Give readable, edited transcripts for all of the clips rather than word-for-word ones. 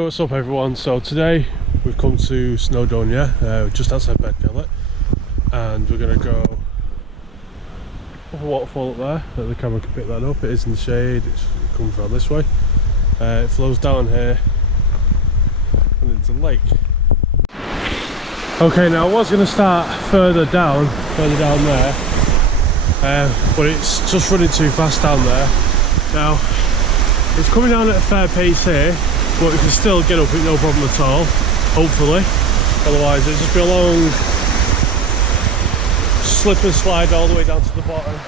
Yo, what's up everyone? So today we've come to Snowdonia, just outside Bedgellet, and we're going to go up a waterfall up there. The camera can pick that up. It is in the shade, it comes around this way. It flows down here and into the lake. Okay, now I was going to start further down there, but it's just running too fast down there. Now it's coming down at a fair pace here, but you can still get up it no problem at all, hopefully. Otherwise it'll just be a long slip and slide all the way down to the bottom.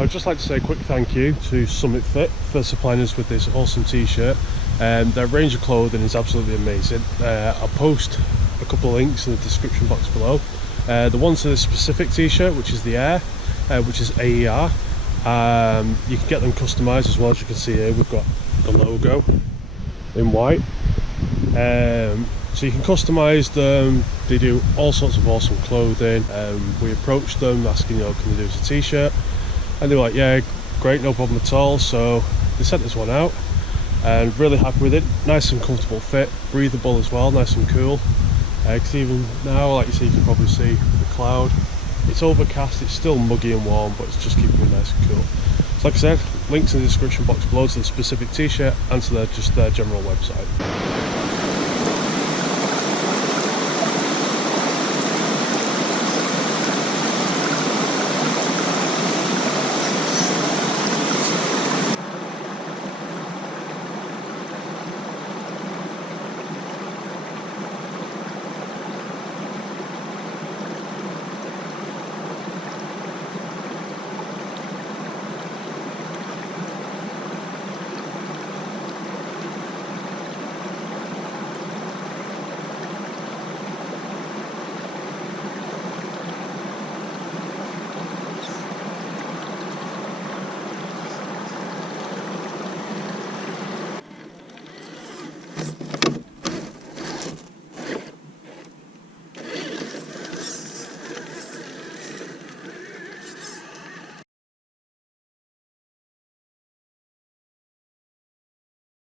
I'd just like to say a quick thank you to Summit Fit for supplying us with this awesome t-shirt. Their range of clothing is absolutely amazing. I'll post a couple of links in the description box below. The one to the specific t-shirt, which is the Air, which is Heyyyy. You can get them customized as well. As you can see here, we've got the logo in white. So you can customize them. They do all sorts of awesome clothing. We approached them asking, can they do us a t-shirt? And they were like, yeah, great, no problem at all. So they sent us one out and really happy with it. Nice and comfortable fit, breathable as well, nice and cool. Because even now, like you see, you can probably see the cloud. It's overcast, it's still muggy and warm, but it's just keeping it nice and cool. So like I said, links in the description box below to the specific t-shirt and to their general website.